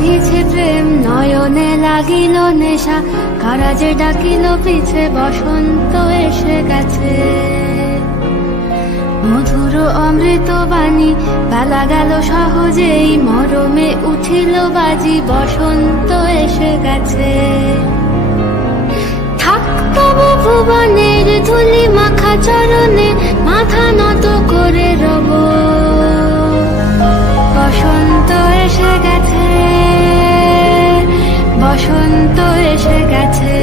বহিছে প্রেম নয়নে লাগিল নেশা, কারা যে ডাকিল পিছে বসন্ত এসে গেছে। মধুর অমৃত বাণী বেলা গেল সহজেই, মরমে উঠিল বাজি বসন্ত এসে গেছে। থাক তবু ভুবনের ধুলি মাখা চরণে, মাথা নত করে রব। বসন্ত এসে গেছে, বসন্ত এসে গেছে।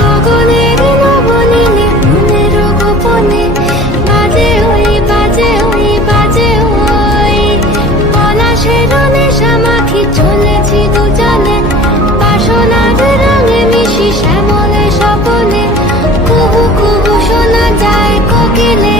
গগনের নবনীলে মনের গোপনে, বাজে ওই বাজে ওই বাজে ওই, পলাশের নেশা মাখি চলেছি দুজনে, বাসনার রঙে মিশি শ্যামলে স্বপনে। কুহু কুহু শোনা যায় কোকিলে